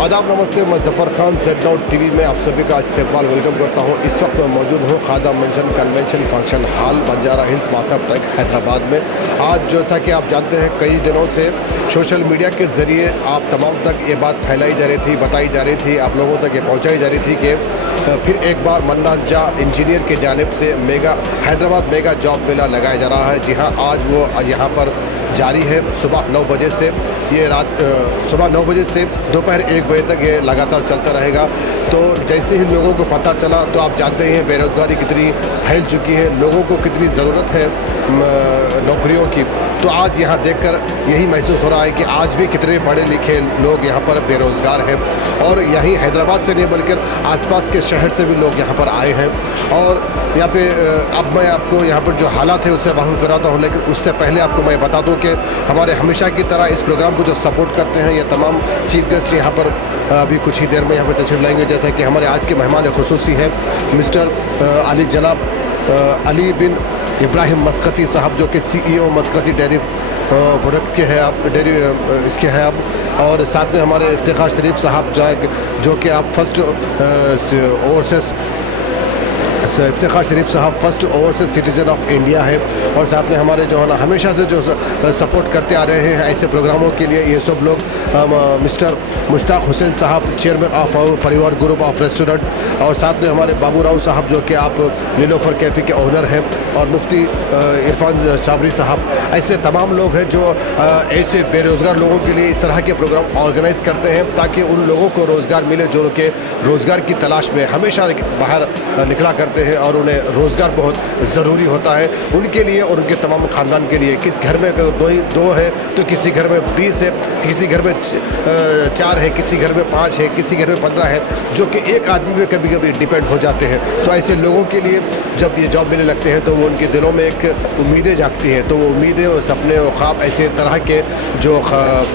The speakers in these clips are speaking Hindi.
आदाब नमस्ते, मैं ज़फ़र खान Z टीवी में आप सभी का इस्तेमाल वेलकम करता हूं। इस वक्त मैं मौजूद हूं खादा mansion convention function hall Banjara Hills Masab Tank Hyderabad में। आज जैसा कि आप जानते हैं कई दिनों से सोशल मीडिया के ज़रिए आप तमाम तक ये बात फैलाई जा रही थी, बताई जा रही थी, आप लोगों तक ये पहुँचाई जा रही थी कि फिर एक बार मन्ना जा इंजीनियर की जानिब से हैदराबाद मेगा जॉब मेला लगाया जा रहा है। जी हाँ, आज वो यहाँ पर जारी है सुबह 9 बजे से। ये सुबह 9 बजे से दोपहर 1 बजे तक ये लगातार चलता रहेगा। तो जैसे ही लोगों को पता चला, तो आप जानते हैं बेरोज़गारी कितनी फैल चुकी है, लोगों को कितनी ज़रूरत है नौकरियों की। तो आज यहाँ देखकर यही महसूस हो रहा है कि आज भी कितने पढ़े लिखे लोग यहाँ पर बेरोज़गार हैं और यहीं हैदराबाद से नहीं बल्कि आसपास के शहर से भी लोग यहाँ पर आए हैं। और यहाँ पे अब मैं आपको यहाँ पर जो हालात है उससे वाकिफ़ कराता हूँ, लेकिन उससे पहले आपको मैं बता दूँ कि हमारे हमेशा की तरह इस प्रोग्राम को जो सपोर्ट करते हैं ये तमाम चीफ गेस्ट यहाँ पर अभी कुछ ही देर में यहाँ पर तशरीफ़ लाएंगे। जैसा कि हमारे आज के मेहमान खुसूसी हैं मिस्टर अली बिन इब्राहिम मस्कती साहब, जो कि CEO मस्कती डेयरी प्रोडक्ट के हैं आप, डेयरी इसके हैं आप। और साथ में हमारे इफ्तिखार शरीफ साहब जो कि आप इफ्तिखार शरीफ साहब first overseas citizen of India है। और साथ में हमारे जो है ना हमेशा से जो सपोर्ट करते आ रहे हैं ऐसे प्रोग्रामों के लिए, ये सब लोग मिस्टर मुश्ताक हुसैन साहब, चेयरमैन ऑफ परिवार ग्रुप ऑफ रेस्टोरेंट। और साथ में हमारे बाबू राव साहब जो कि आप नीलोफर कैफ़े के ओनर हैं। और मुफ्ती इरफान शाबरी साहब। ऐसे तमाम लोग हैं जो ऐसे बेरोज़गार लोगों के लिए इस तरह के प्रोग्राम ऑर्गेनाइज़ करते हैं ताकि उन लोगों को रोज़गार मिले जो उनके रोज़गार की तलाश में हमेशा बाहर निकला करते हैं और उन्हें रोज़गार बहुत ज़रूरी होता है उनके लिए और उनके तमाम ख़ानदान के लिए। किस घर में अगर दो है तो किसी घर में 20 है, किसी घर में 4 है, किसी घर में 5 है, किसी घर में 15 है, जो कि एक आदमी पे कभी कभी डिपेंड हो जाते हैं। तो ऐसे लोगों के लिए जब ये जॉब मिलने लगते हैं तो वो उनके दिलों में एक उम्मीदें जागती हैं। तो वो उम्मीदें और सपने और ख्वाब ऐसे तरह के जो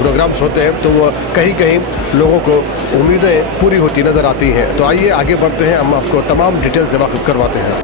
प्रोग्राम्स होते हैं तो वो कहीं कहीं लोगों को उम्मीदें पूरी होती नज़र आती हैं। तो आइए आगे बढ़ते हैं, हम आपको तमाम डिटेल से वाकिफ़ करवाते हैं।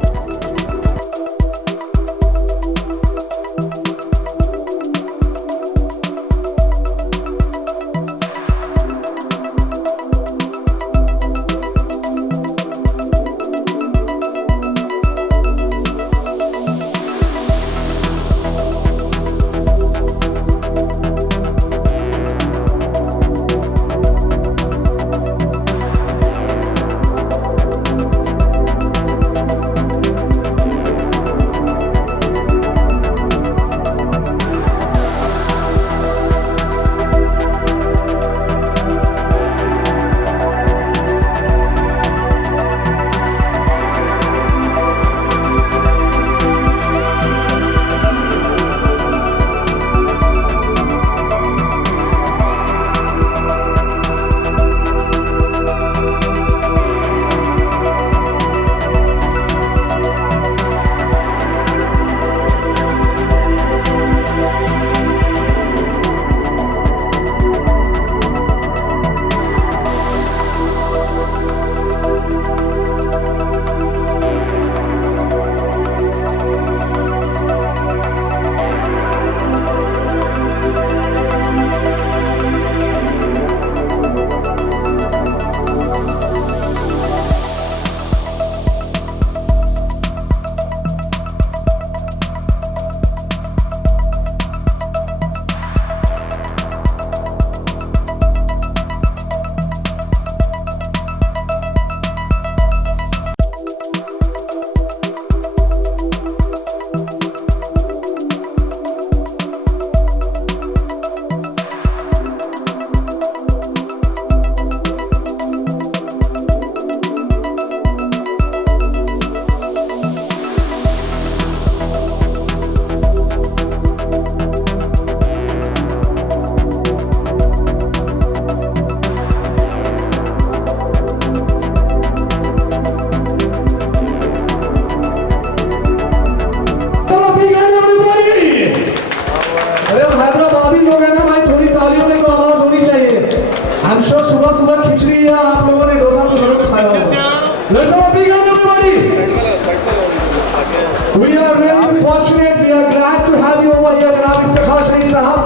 We are really fortunate, we are glad to have you over here, Janab Iftikhar Sharif Sahab.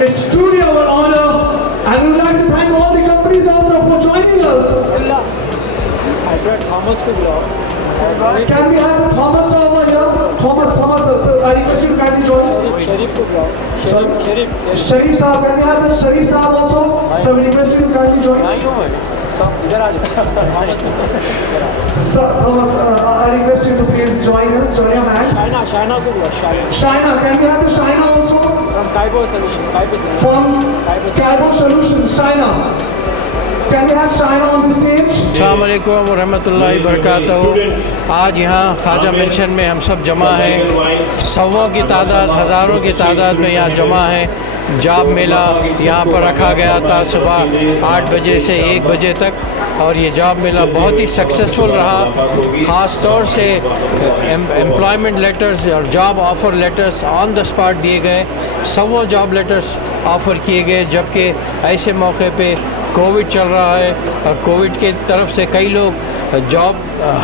It's truly our honor, and we would like to thank all the companies also solutions. Thomas को बुलाओ। Can we have the Thomas sir over here? Thomas sir, I request you to kindly join. शरीफ को बुलाओ। शरीफ Sharif sir, can we have the Sharif sir also? Sir, we request you to kindly join. इधर आ जाओ। Sir, Thomas, I request you to please join us. Join your hand. Shaina को बुलाओ। Shaina, can we have the Shaina also? From Kaibo Solution। From Kaibo Solutions, Shaina. Can we have Shaina on the stage? अस्सलाम वालेकुम व रहमतुल्लाहि व बरकातहू। आज यहाँ ख्वाजा मेंशन में हम सब जमा हैं। सौों की तादाद, हज़ारों की तादाद में यहाँ जमा है। जॉब मेला यहाँ पर रखा गया था सुबह 8 बजे से 1 बजे तक, और ये जॉब मेला बहुत ही सक्सेसफुल रहा। ख़ास तौर से एम्प्लॉयमेंट लेटर्स और job offer letters on the spot दिए गए। सौ जॉब लेटर्स ऑफ़र किए गए, जबकि ऐसे मौके पे कोविड चल रहा है और कोविड के तरफ से कई लोग जॉब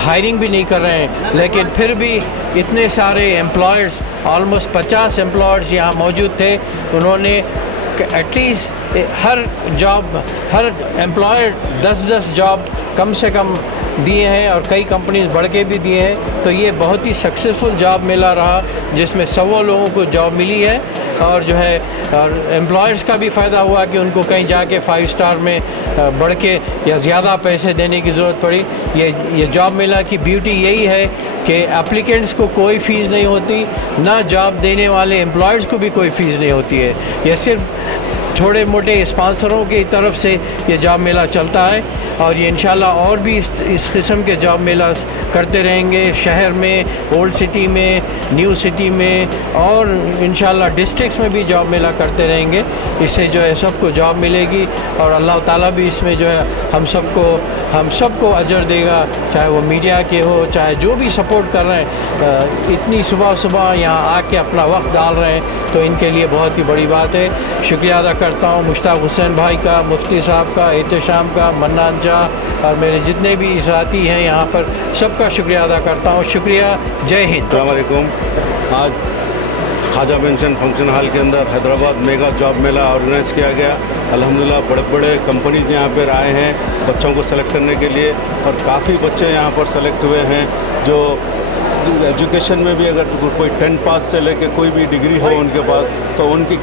हायरिंग भी नहीं कर रहे हैं, लेकिन फिर भी इतने सारे एम्प्लॉयर्स, ऑलमोस्ट 50 एम्प्लॉयर्स यहाँ मौजूद थे। उन्होंने एटलीस्ट हर एम्प्लॉयर 10-10 जॉब कम से कम दिए हैं, और कई कंपनीज बढ़ के भी दिए हैं। तो ये बहुत ही सक्सेसफुल जॉब मेला रहा, जिसमें 100 लोगों को जॉब मिली है, और जो है और एम्प्लॉयर्स का भी फ़ायदा हुआ कि उनको कहीं जाके 5 स्टार में बढ़ के या ज़्यादा पैसे देने की ज़रूरत पड़ी। ये जॉब मेला की ब्यूटी यही है कि एप्लीकेंट्स को कोई फ़ीस नहीं होती, ना जॉब देने वाले एम्प्लॉयर्स को भी कोई फ़ीस नहीं होती है। ये सिर्फ छोटे मोटे स्पॉन्सरों की तरफ से ये जॉब मेला चलता है, और ये इंशाल्लाह और भी इस किस्म के जॉब मेला करते रहेंगे, शहर में, ओल्ड सिटी में, न्यू सिटी में, और इंशाल्लाह डिस्ट्रिक्ट्स में भी जॉब मेला करते रहेंगे। इससे जो है सबको जॉब मिलेगी, और अल्लाह ताला भी इसमें जो है हम सबको अजर देगा, चाहे वो मीडिया के हो, चाहे जो भी सपोर्ट कर रहे हैं। इतनी सुबह यहाँ आके अपना वक्त डाल रहे हैं, तो इनके लिए बहुत ही बड़ी बात है। शुक्रिया अदा करता हूँ मुश्ताक हुसैन भाई का, मुफ्ती साहब का, एहतशाम का, मन्नान शाह, और मेरे जितने भी साथी हैं यहाँ पर, सबका शुक्रिया अदा करता हूँ। शुक्रिया, जय हिंद। अस्सलाम वालेकुम। आज ख्वाजा मेंशन फंक्शन हॉल के अंदर हैदराबाद मेगा जॉब मेला ऑर्गेनाइज़ किया गया। अल्हम्दुलिल्लाह बड़े कंपनीज यहाँ पर आए हैं बच्चों को सेलेक्ट करने के लिए, और काफ़ी बच्चे यहाँ पर सेलेक्ट हुए हैं जो एजुकेशन में भी, अगर कोई 10 पास से लेके कोई भी डिग्री हो उनके पास, तो उनकी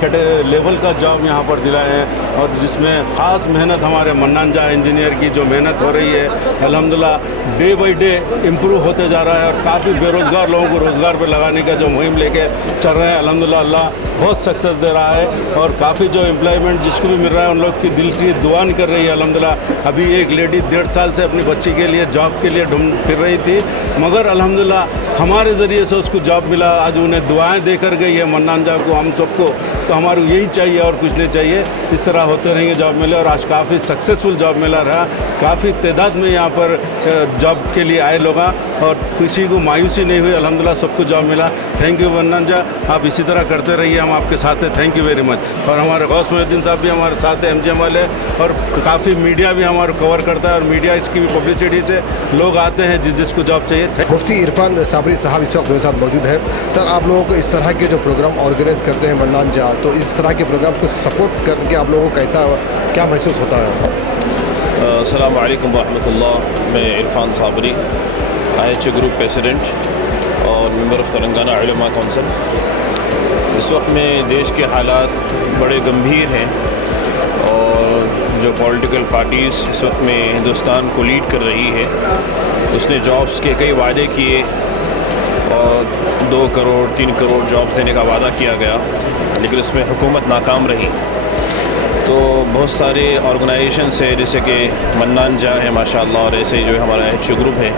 लेवल का जॉब यहाँ पर दिलाए हैं, और जिसमें ख़ास मेहनत हमारे मन्नान जा इंजीनियर की जो मेहनत हो रही है, अल्हम्दुलिल्लाह डे बाई डे इम्प्रूव होते जा रहा है, और काफ़ी बेरोज़गार लोगों को रोज़गार पे लगाने का जो मुहिम लेके चल रहे हैं, अल्हम्दुलिल्लाह अल्लाह बहुत सक्सेस दे रहा है, और काफ़ी जो एम्प्लॉयमेंट जिसको भी मिल रहा है उन लोग की दिल की दुआ नहीं कर रही है। अल्हम्दुलिल्लाह अभी एक लेडी 1.5 साल से अपनी बच्ची के लिए जॉब के लिए ढूंढ फिर रही थी, मगर अल्हम्दुलिल्लाह हमारे ज़रिए से उसको जॉब मिला। आज उन्हें दुआएं देकर गई है मन्नान जा को, हम सबको। तो हमारे यही चाहिए और कुछ नहीं चाहिए। इस तरह होते रहेंगे जॉब मेले, और आज काफ़ी सक्सेसफुल जॉब मेला रहा। काफ़ी तादाद में यहाँ पर जॉब के लिए आए लोग, और किसी को मायूसी नहीं हुई। अल्हम्दुलिल्लाह सबको जॉब मिला। थैंक यू मन्नान जा, आप इसी तरह करते रहिए, हम आपके साथ हैं। Thank you very much. और हमारे गौस मोहिउद्दीन साहब भी हमारे साथ हैं, MGM वाले, और काफ़ी मीडिया भी हमारा कवर करता है, और मीडिया इसकी भी पब्लिसिटी से लोग आते हैं जिसको जॉब चाहिए। मुफ्ती इरफान साबरी साहब इस वक्त मेरे साथ मौजूद है। सर, आप लोगों को इस तरह के जो प्रोग्राम ऑर्गेनाइज करते हैं मन्नान जा, तो इस तरह के प्रोग्राम को सपोर्ट करके आप लोगों को क्या महसूस होता है? अस्सलाम वालेकुम रहमतुल्लाह। मैं Irfan Sabri, IHA group president और member of Telangana Ulama council. इस वक्त में देश के हालात बड़े गंभीर हैं, और जो पॉलिटिकल पार्टीज़ इस वक्त में हिंदुस्तान को लीड कर रही है, उसने जॉब्स के कई वादे किए, और 2 करोड़ 3 करोड़ जॉब्स देने का वादा किया गया, लेकिन उसमें हुकूमत नाकाम रही। तो बहुत सारे ऑर्गेनाइजेशंस है, जैसे कि मन्नान जा है माशाअल्लाह, और ऐसे जो हमारा HA ग्रुप है।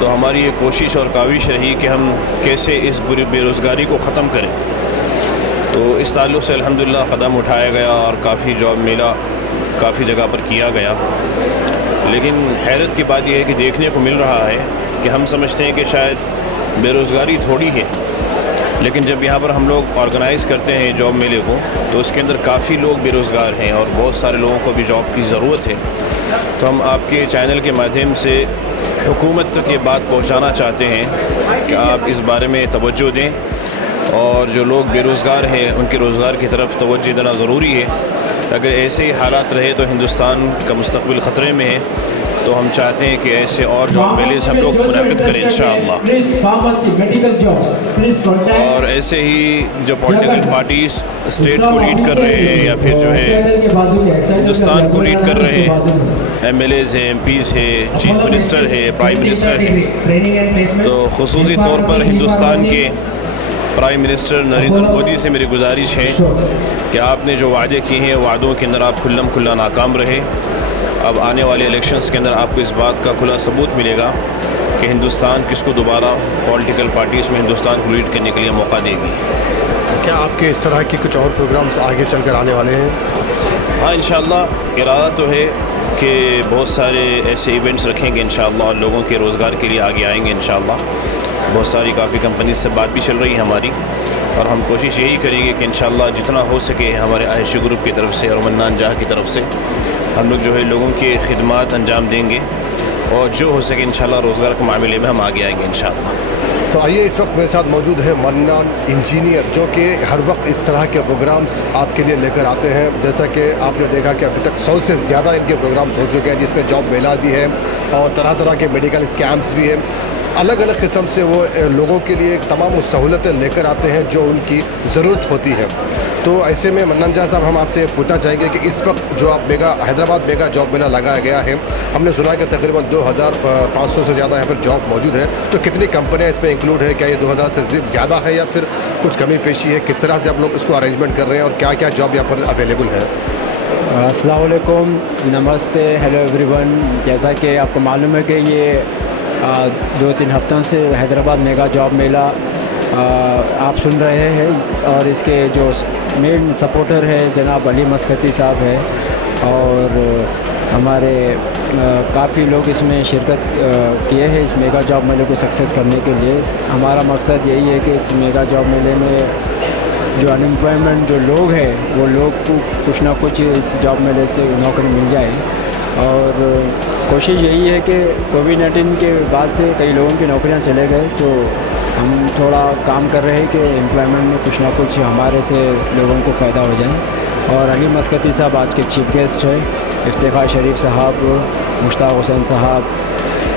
तो हमारी ये कोशिश और काविश रही कि हम कैसे इस बुरी बेरोज़गारी को ख़त्म करें। तो इस ताल्लुक़ से अल्हम्दुलिल्लाह क़दम उठाया गया, और काफ़ी जॉब मेला काफ़ी जगह पर किया गया। लेकिन हैरत की बात यह है कि देखने को मिल रहा है कि हम समझते हैं कि शायद बेरोज़गारी थोड़ी है, लेकिन जब यहाँ पर हम लोग ऑर्गेनाइज़ करते हैं जॉब मेले को, तो उसके अंदर काफ़ी लोग बेरोज़गार हैं, और बहुत सारे लोगों को भी जॉब की ज़रूरत है। तो हम आपके चैनल के माध्यम से हुकूमत तक ये बात पहुँचाना चाहते हैं कि आप इस बारे में तवज्जो दें, और जो लोग बेरोज़गार हैं उनके रोज़गार की तरफ तवज्जो देना ज़रूरी है। अगर ऐसे ही हालात रहे तो हिंदुस्तान का मुस्तकबिल ख़तरे में है। तो हम चाहते हैं कि ऐसे और जॉब मेलेज़ हम लोग मुनक़िद करें इंशाअल्लाह। और ऐसे ही जो पॉलिटिकल पार्टीज़ स्टेट को लीड कर रहे हैं या फिर जो है हिंदुस्तान को लीड कर रहे हैं, MLAs हैं, MPs है, चीफ मिनिस्टर है, प्राइम मिनिस्टर है, तो ख़ुसूसी तौर पर हिंदुस्तान के प्राइम मिनिस्टर नरेंद्र मोदी से मेरी गुजारिश है कि आपने जो वादे किए हैं वादों के अंदर आप खुल्लम खुल्ला नाकाम रहे। अब आने वाले इलेक्शंस के अंदर आपको इस बात का खुला सबूत मिलेगा कि हिंदुस्तान किसको दोबारा पॉलिटिकल पार्टीज़ में हिंदुस्तान को लीड करने के लिए मौका देगी। क्या आपके इस तरह की कुछ और प्रोग्राम्स आगे चलकर आने वाले हैं? हाँ, इंशाअल्लाह इरादा तो है कि बहुत सारे ऐसे इवेंट्स रखेंगे इंशाअल्लाह, लोगों के रोज़गार के लिए आगे आएंगे इंशाअल्लाह। बहुत सारी काफ़ी कंपनीज से बात भी चल रही है हमारी, और हम कोशिश यही करेंगे कि इंशाअल्लाह जितना हो सके हमारे आयशा ग्रुप की तरफ से और मन्नान जहाँ की तरफ से हम लोग जो है लोगों की खिदमत अंजाम देंगे, और जो हो सके इंशाअल्लाह रोज़गार के मामले में हम आगे आएंगे इंशाअल्लाह। तो आइए, इस वक्त मेरे साथ मौजूद है मन्नान इंजीनियर, जो कि हर वक्त इस तरह के प्रोग्राम्स आपके लिए लेकर आते हैं। जैसा कि आपने देखा कि अभी तक 100 से ज़्यादा इनके प्रोग्राम्स हो चुके हैं, जिसमें जॉब मेला भी है और तरह तरह के मेडिकल कैंप्स भी हैं। अलग अलग किस्म से वो लोगों के लिए तमाम सहूलतें लेकर आते हैं जो उनकी ज़रूरत होती है। तो ऐसे में मन्नान जहाँ साहब, हम आपसे पूछना चाहेंगे कि इस वक्त जो आप हैदराबाद मेगा जॉब मेला लगाया गया है, हमने सुना कि तकरीबन 2500 से ज़्यादा यहाँ पर जॉब मौजूद है, तो कितनी कंपनियाँ इसमें इंक्लूड है? क्या ये 2000 से ज़्यादा है या फिर कुछ कमी पेशी है? किस तरह से आप लोग इसको अरेंजमेंट कर रहे हैं और क्या क्या जॉब यहाँ पर अवेलेबल है? अस्सलाम वालेकुम, नमस्ते, हेलो एवरीवन। जैसा कि आपको मालूम है कि ये 2-3 हफ्तों से हैदराबाद मेगा जॉब मेला आप सुन रहे हैं, और इसके जो मेन सपोर्टर है जनाब अली मस्कती साहब है, और हमारे काफ़ी लोग इसमें शिरकत किए हैं इस मेगा जॉब मेले को सक्सेस करने के लिए। हमारा मकसद यही है कि इस मेगा जॉब मेले में जो अनएम्प्लॉयमेंट जो लोग हैं वो लोग को कुछ ना कुछ इस जॉब मेले से नौकरी मिल जाए। और कोशिश यही है कि कोविड-19 के बाद से कई लोगों की नौकरियां चले गए, तो हम थोड़ा काम कर रहे हैं कि एम्प्लॉयमेंट में कुछ ना कुछ हमारे से लोगों को फ़ायदा हो जाए। और अली मस्कती साहब आज के चीफ़ गेस्ट हैं, इफ्तिखार शरीफ साहब, मुश्ताक हुसैन साहब,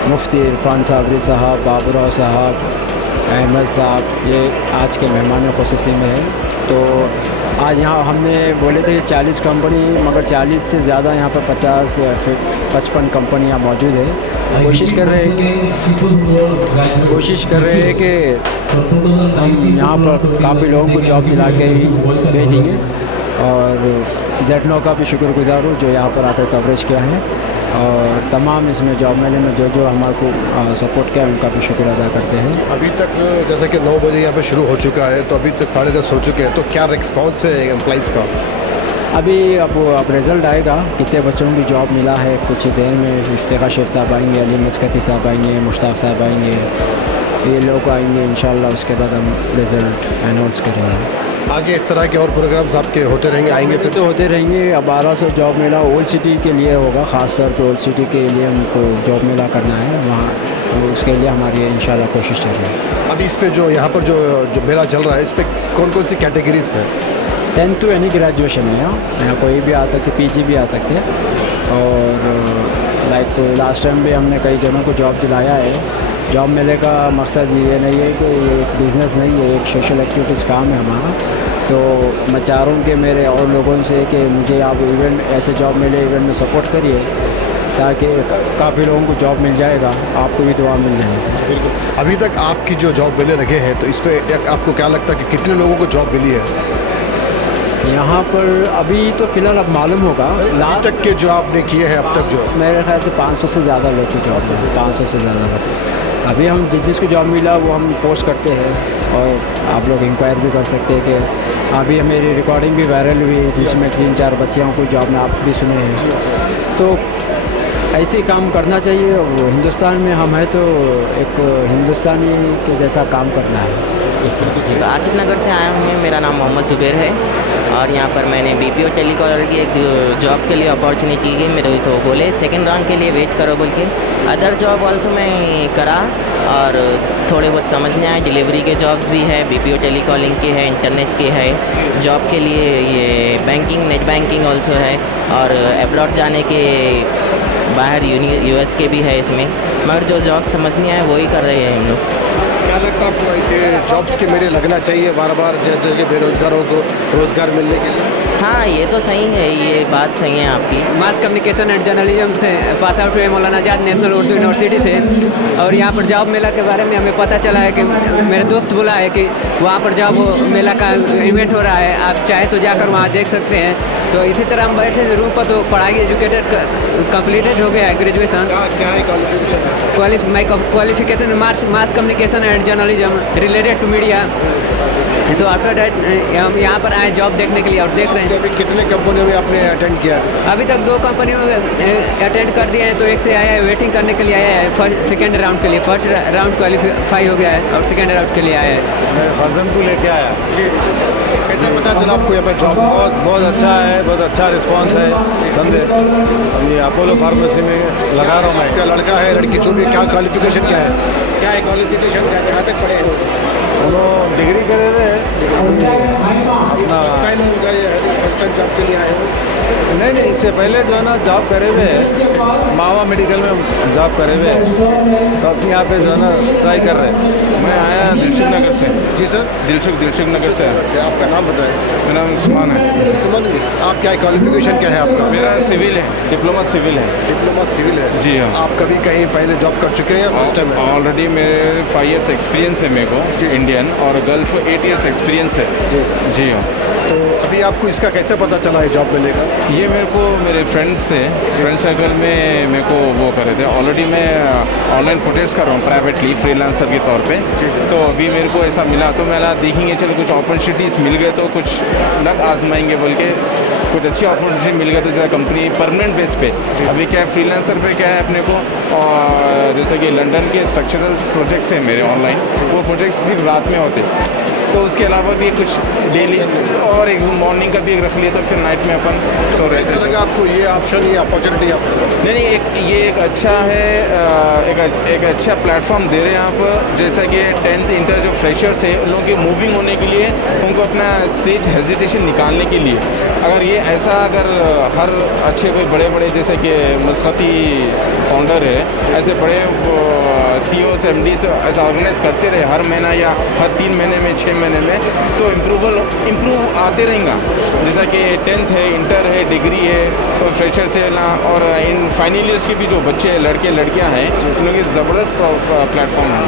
मुफ्ती इरफान साबरी साहब, बाबुराव साहब, अहमद साहब, ये आज के मेहमान ख़ुसूसी में है। तो आज यहाँ हमने बोले थे 40 कंपनी, मगर 40 से ज़्यादा यहाँ पर 50 या फिर 55 कंपनियाँ मौजूद है। कोशिश कर रहे हैं कि हम यहाँ पर काफ़ी लोगों को जॉब दिला के ही भेजेंगे। और जेडनो का भी शुक्रगुजार हूँ जो यहाँ पर आकर कवरेज किया है, और तमाम इसमें जॉब मेले में जो हमारे को सपोर्ट किया उनका भी शुक्र अदा करते हैं। अभी तक जैसे कि 9 बजे यहाँ पे शुरू हो चुका है, तो अभी तक 10:30 हो चुके हैं, तो क्या रिस्पॉन्स है एम्प्लॉइज़ का? अभी अब रिज़ल्ट आएगा, कितने बच्चों की जॉब मिला है। कुछ देर में इफ्तिखार शेख साहब आएंगे, अली मस्कती साहब आएंगे, मुश्ताक साहब आएंगे, ये लोग आएंगे इंशाल्लाह। उसके बाद हम रिज़ल्ट अनाउंस करेंगे। आगे इस तरह के और प्रोग्राम्स आपके होते रहेंगे, आएंगे फिर? तो होते रहेंगे। अब 1200 जॉब मेला ओल्ड सिटी के लिए होगा, ख़ास तौर पे ओल्ड सिटी के लिए हमको जॉब मेला करना है वहाँ, तो उसके लिए हमारी इंशाल्लाह कोशिश चल रही है। अभी इस पर जो यहाँ पर जो मेला चल रहा है, इस पर कौन कौन सी कैटेगरीज हैं? 10th to एनी ग्रेजुएशन है यहाँ कोई भी आ सकते, PG भी आ सकते हैं। और लाइक लास्ट टाइम भी हमने कई जनों को जॉब दिलाया है। जॉब मेले का मकसद ये नहीं है कि ये एक बिज़नेस नहीं है, एक सोशल एक्टिविटीज़ काम है हमारा। तो मैं चाह रहा हूँ कि मेरे और लोगों से कि मुझे आप इवेंट ऐसे जॉब मेले इवेंट में सपोर्ट करिए, ताकि काफ़ी लोगों को जॉब मिल जाएगा, आपको भी दुआ मिल जाएगी। बिल्कुल। अभी तक आपकी जो जॉब मेले लगे हैं, तो इसमें आपको क्या लगता है कि कितने लोगों को जॉब मिली है यहाँ पर? अभी तो फ़िलहाल अब मालूम होगा। अभी तक के जो आपने किए हैं अब तक, जो मेरे ख्याल से 500 से ज़्यादा लोग की जॉब है, 500 से ज़्यादा लोग। अभी हम जिसको जॉब मिला वो हम पोस्ट करते हैं, और आप लोग इंक्वायर भी कर सकते हैं कि अभी मेरी रिकॉर्डिंग भी वायरल हुई है, जिसमें 3-4 बच्चियों को जॉब में आप भी सुने हैं। तो ऐसे ही काम करना चाहिए। और हिंदुस्तान में हम हैं तो एक हिंदुस्तानी के जैसा काम करना है। आसिफ नगर से आया हूँ मैं, मेरा नाम मोहम्मद ज़ुबैर है। और यहाँ पर मैंने BPO टेलीकॉलर की एक जॉब के लिए अपॉर्चुनिटी की, मेरे को बोले सेकंड राउंड के लिए वेट करो बोल के। अदर जॉब ऑल्सो मैं करा और थोड़े बहुत समझ में आए। डिलीवरी के जॉब्स भी है, BPO टेलीकॉलिंग के है, इंटरनेट के है। जॉब के लिए ये बैंकिंग, नेट बैंकिंग ऑल्सो है और अब्रॉड जाने के बाहर US के भी है इसमें। मगर जो जॉब समझ नहीं आए वही कर रहे हैं हम लोग। क्या लगता है आपको ऐसे जॉब्स के मेरे लगना चाहिए बार बार जैसे कि बेरोजगारों को रोजगार मिलने के लिए? हाँ, ये तो सही है, ये बात सही है आपकी। मास कम्युनिकेशन एंड जर्नलिज्म से पास आउट हुए मौलाना आज़ाद नेशनल उर्दू यूनिवर्सिटी से। और यहाँ पर जॉब मेला के बारे में हमें पता चला है कि मेरे दोस्त बोला है कि वहाँ पर जॉब मेला का इवेंट हो रहा है, आप चाहे तो जाकर वहाँ देख सकते हैं। तो इसी तरह हम बैठे रूम पर, तो पढ़ाई एजुकेटेड कंप्लीटेड हो गया है, ग्रेजुएशन। क्या है qualification mass communication and journalism related to media. तो आफ्टर दैट हम यहाँ पर आए जॉब देखने के लिए और देख रहे हैं। अभी कितने कंपनियों में आपने अटेंड किया? अभी तक 2 कंपनियों में अटेंड कर दिए हैं, तो एक से आया है वेटिंग करने के लिए आया है सेकेंड राउंड के लिए। फर्स्ट राउंड क्वालिफाई हो गया है और सेकेंड राउंड के लिए आया है। मैं फर्जन को लेके आया। जी, कैसे पता चला आपको यहाँ पर जॉब? बहुत अच्छा है, बहुत अच्छा रिस्पांस है। समझे, ये अपोलो फार्मेसी में लगा रहा हूँ मैं। क्या लड़का है लड़की जो भी, क्या क्वालिफिकेशन क्या है? क्या है क्वालिफिकेशन, क्या कहाँ तक पढ़े हैं? दोनों डिग्री करे हुए अपना। फर्स्ट टाइम जॉब के लिए आए हो? नहीं, इससे पहले जो है ना जॉब करे हुए हैं, मावा मेडिकल में जॉब करे हुए हैं, तो अपने यहाँ पे जो है ना ट्राई कर रहे हैं। मैं आया दिलसुख नगर से। जी सर। दिलसुख नगर से। आपका नाम बताएं। मेरा नाम सुमान है। सुमन जी, आप क्या क्वालिफिकेशन क्या है आपका? मेरा सिविल है, डिप्लोमा सिविल है। डिप्लोमा सिविल है? जी हाँ। आप कभी कहीं पहले जॉब कर चुके हैं या फर्स्ट टाइम? ऑलरेडी मेरे 5 years एक्सपीरियंस है मेरे को इंडियन, और गल्फ 8 years एक्सपीरियंस है। जी हाँ। तो अभी आपको इसका कैसे पता चला है जॉब मिलने का? ये मेरे को मेरे फ्रेंड्स थे, फ्रेंड सर्कल में मेरे को वो कर रहे थे। ऑलरेडी मैं ऑनलाइन प्रोटेस्ट कर रहा हूँ प्राइवेटली फ्रीलांसर के तौर पे। तो अभी मेरे को ऐसा मिला, तो मैं देखेंगे चलो कुछ अपॉर्चुनिटीज़ मिल गए तो कुछ लग आजमाएंगे बोल के कुछ अच्छी अपॉर्चुनिटी मिल गई तो जैसे कंपनी परमानेंट बेस पे। अभी क्या है फ्रीलांसर पे क्या है अपने को, और जैसे कि लंदन के स्ट्रक्चरल प्रोजेक्ट्स हैं मेरे ऑनलाइन, वो प्रोजेक्ट्स सिर्फ रात में होते, तो उसके अलावा भी कुछ डेली और एक मॉर्निंग का भी एक रख लिया तो फिर नाइट में अपन तो कैसा लगा आपको ये ऑप्शन, ये अपॉर्चुनिटी आपको? नहीं, ये एक अच्छा है, एक अच्छा प्लेटफॉर्म दे रहे हैं आप। जैसा कि 10th इंटर जो फ्रेशर्स है उन लोगों की मूविंग होने के लिए, उनको अपना स्टेज हेजिटेशन निकालने के लिए, अगर ये ऐसा अगर हर अच्छे कोई बड़े बड़े जैसे कि मस्कती फाउंडर है, ऐसे बड़े CEOs MDs ऐसा ऑर्गेनाइज करते रहे हर महीना या हर 3 महीने में 6 महीने में, तो इम्प्रूव आते रहेगा। जैसा कि 10th है, इंटर है, डिग्री है, तो फ्रेशर्स है ना, और इन फाइनल ईयर्स के भी जो बच्चे लड़के लड़कियां हैं उन लोगों की ज़बरदस्त प्लेटफॉर्म है।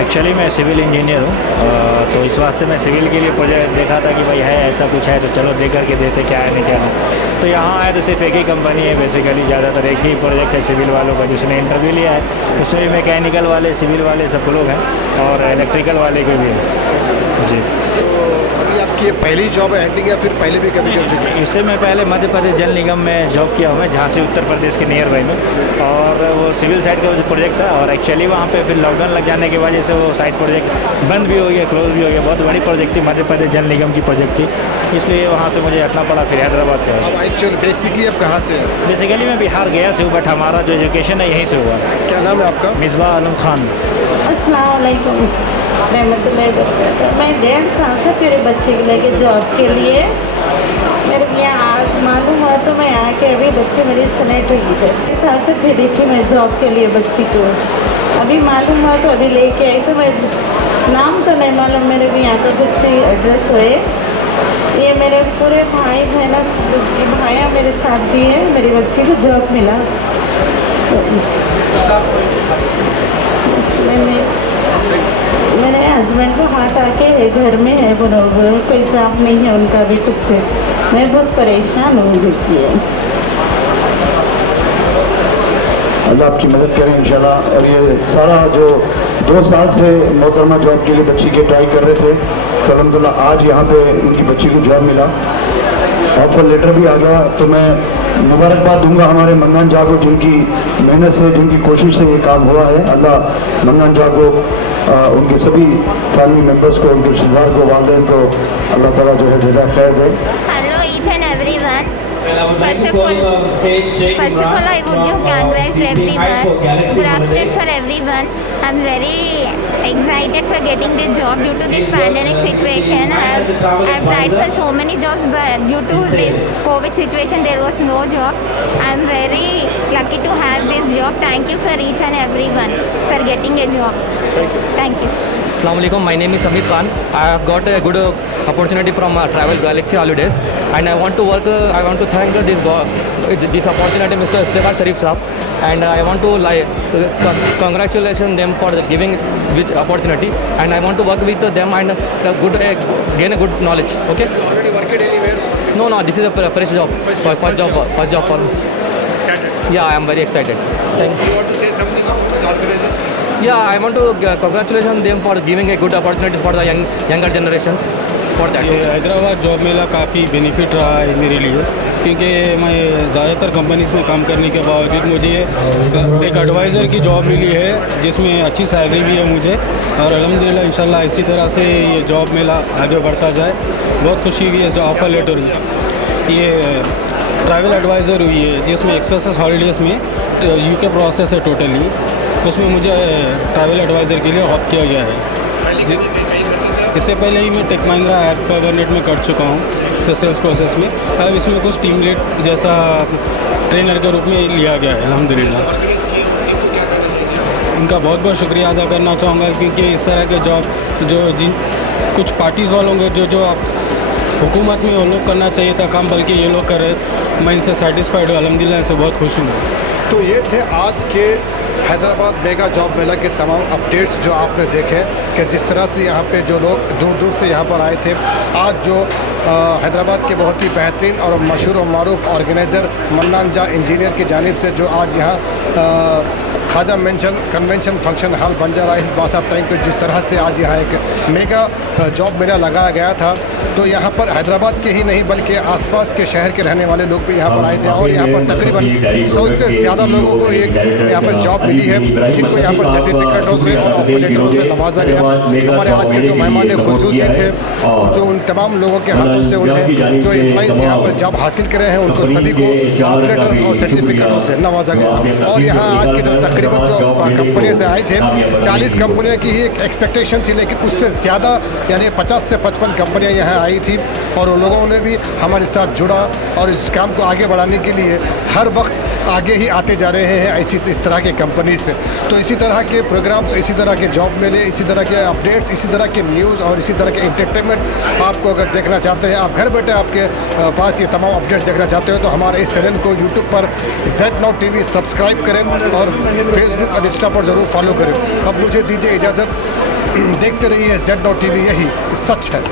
एक्चुअली मैं सिविल इंजीनियर हूँ, तो इस वास्ते मैं सिविल के लिए प्रोजेक्ट देखा था कि भाई है ऐसा कुछ है तो चलो देख करके देते क्या है नहीं क्या नहीं। तो यहाँ आए तो सिर्फ एक ही कंपनी है बेसिकली, ज़्यादातर एक ही प्रोजेक्ट है सिविल वालों का जिसने इंटरव्यू लिया है। उसमें भी मैकेनिकल वाले, सिविल वाले सब लोग हैं और इलेक्ट्रिकल वाले के भी हैं। जी। तो अभी आपकी ये पहली जॉब है हैंडिंग या फिर पहले भी कभी कर चुके हैं? इससे मैं पहले मध्य प्रदेश जल निगम में जॉब किया हूँ मैं, झांसी उत्तर प्रदेश के नियर बाई में, और वो सिविल साइड का जो प्रोजेक्ट था, और एक्चुअली वहाँ पे फिर लॉकडाउन लग जाने की वजह से वो साइड प्रोजेक्ट बंद भी हो गया, क्लोज भी हो गया। बहुत बड़ी प्रोजेक्ट थी, मध्य प्रदेश जल निगम की प्रोजेक्ट थी, इसलिए वहाँ से मुझे हटना पड़ा, फिर हैदराबाद गया। अब एक्चुअली बेसिकली आप कहाँ से हैं? बेसिकली मैं बिहार गया से हूँ, बट हमारा जो एजुकेशन है यहीं से हुआ। क्या नाम है आपका? मिसबा आलम खान। अस्सलाम वालेकुम रहमतुल्लाहि व बरकातहू। मैं 1.5 साल से मेरे बच्चे के लेके जॉब के लिए मेरे यहाँ मालूम हुआ तो मैं आके अभी बच्चे मेरी सेलेक्ट हुई थे। 1 साल से फिरी थी मैं जॉब के लिए बच्ची को, अभी मालूम हुआ तो अभी लेके आई। तो मैं नाम तो नहीं मालूम, मेरे भी यहाँ का कुछ एड्रेस है। ये मेरे पूरे भाई बहना भाइयाँ मेरे साथ भी है, मेरी बच्ची को जॉब मिला। मेरे हस्बैंड को हार्ट आके घर में है, वो कोई जॉब नहीं है उनका भी कुछ। मैं बहुत परेशान हूँ देखिए। अल्लाह आपकी मदद करें इंशाल्लाह। और ये सारा जो 2 साल से मोहतरमा जॉब के लिए बच्ची के ट्राई कर रहे थे, तो अल्हम्दुलिल्लाह आज यहाँ पे उनकी बच्ची को जॉब मिला। ऑफर लेटर भी आ गया। तो मैं मुबारकबाद दूंगा हमारे मन्नान जा को, जिनकी मेहनत से, जिनकी कोशिश से ये काम हुआ है। अल्लाह मन्नान जा को, उनके सभी फैमिली मेम्बर्स को, उनके रिश्तेदार को, वालिदैन को अल्लाह ताला जो है जज़ा खैर दे। Hello each and everyone. First of all, I would give congrats to everyone. Good afternoon for everyone. I'm very excited for getting this job due to this pandemic situation. I've tried for so many jobs, but due to this COVID situation, there was no job. I'm very lucky to have this job. Thank you for each and everyone for getting a job. Thank you. Assalamualaikum. My name is Samit Khan. I have got a good opportunity from Travel Galaxy Holidays, and I want to work. I want to thank this opportunity, Mr. Iftihar Sharif Saab, and I want to congratulations them for giving which opportunity, and I want to work with them and gain a good knowledge. Okay. Already worked anywhere? No. This is a fresh job. First job for me. Excited? Yeah, I am very excited. Thank you. You want to say something about this organizer? Yeah, I want to congratulate them for giving a good opportunity for the younger generations. For that. ये हैदराबाद जॉब मेला काफ़ी बेनिफिट रहा है मेरे लिए, क्योंकि मैं ज़्यादातर कंपनीज़ में काम करने के बावजूद मुझे एक एडवाइज़र की जॉब मिली है, जिसमें अच्छी सैलरी भी है मुझे, और अल्हम्दुलिल्लाह इंशाल्लाह इसी तरह से ये जॉब मेला आगे बढ़ता जाए। बहुत खुशी हुई है जो ऑफ़र लेटर हुई, ये ट्रैवल एडवाइज़र हुई है, जिसमें एक्सप्रेस हॉलीडेज़ में यूके प्रोसेस है टोटली, उसमें मुझे ट्रैवल एडवाइज़र के लिए ऑप्ट किया गया है। इससे पहले ही मैं टेक महिंद्रा ऐप फाइबरनेट में कर चुका हूँ सेल्स प्रोसेस में। अब इसमें कुछ टीम लीड जैसा ट्रेनर के रूप में लिया गया है अल्हम्दुलिल्लाह। इनका बहुत बहुत शुक्रिया अदा करना चाहूँगा, क्योंकि इस तरह के जॉब जो जिन कुछ पार्टीज़ वालों को जो आप हुकूमत में वो लोग करना चाहिए था काम, बल्कि ये लोग कर रहे, मैं इनसे सेटिस्फाइड हूँ अल्हम्दुलिल्लाह, इनसे बहुत खुश हूँ। तो ये थे आज के हैदराबाद मेगा जॉब मेला के तमाम अपडेट्स जो आपने देखे कि जिस तरह से यहाँ पे जो लोग दूर दूर से यहाँ पर आए थे। आज जो हैदराबाद के बहुत ही बेहतरीन और मशहूर और मारूफ ऑर्गेनाइज़र मन्नान जा इंजीनियर की जानिब से जो आज यहाँ Khwaja convention function hall Banjara hills बासा टैंक पे जिस तरह से आज यहाँ एक मेगा जॉब मेला लगाया गया था, तो यहाँ पर हैदराबाद के ही नहीं बल्कि आसपास के शहर के रहने वाले लोग भी यहाँ पर आए थे, और यहाँ पर तकरीबन 100 से ज़्यादा लोगों को एक यहाँ पर जॉब मिली है, जिनको यहाँ पर सर्टिफिकेटों से और ऑफर लेटरों से नवाजा गया। हमारे आज के जो मेहमान खुसूसी थे, जो उन तमाम लोगों के हाथों से उन्हें जो एम्प्लॉइज़ यहाँ पर जॉब हासिल करे हैं, उनको सभी को ऑफर लेटर और सर्टिफिकेटों से नवाजा गया। और यहाँ आज के जो तकरीबन जो कंपनी से आए थे 40 कंपनियों की ही एक एक्सपेक्टेशन थी, लेकिन उससे ज़्यादा यानी 50 से 55 कंपनियां यहाँ आई थी, और उन लोगों ने भी हमारे साथ जुड़ा और इस काम को आगे बढ़ाने के लिए हर वक्त आगे ही आते जा रहे हैं इस तरह के कंपनी से। तो इसी तरह के प्रोग्राम्स, इसी तरह के जॉब मेले, इसी तरह के अपडेट्स, इसी तरह के न्यूज़ और इसी तरह के इंटरटेनमेंट आपको अगर देखना चाहते हैं, आप घर बैठे आपके पास ये तमाम अपडेट्स देखना चाहते हो, तो हमारे इस चैनल को यूट्यूब पर ZNOW TV सब्सक्राइब करें और फेसबुक और इंस्टा पर ज़रूर फॉलो करें। अब मुझे दीजिए इजाज़त, देखते रहिए ZNOW TV, यही सच है।